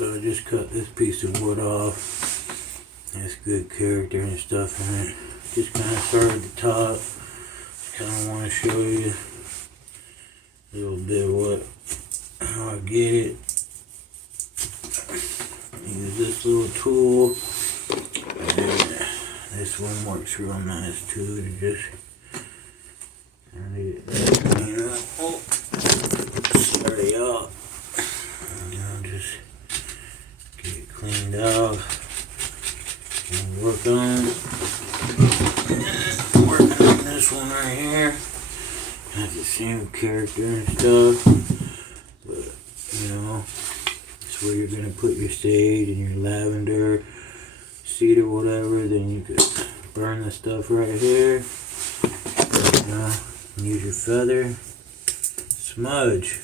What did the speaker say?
So I just cut this piece of wood off. Has good character and stuff in it. Just kind of start at the top. Just kind of want to show you a little bit of how I get it. Use this little tool. And this one works real nice too. To just kind of get that clean up. Oh, sorry y'all. Just get it cleaned out. And work on this one right here. Has the same character and stuff, but you know, it's where you're gonna put your sage and your lavender seed or whatever. Then you could burn the stuff right here. You know, use your feather, smudge.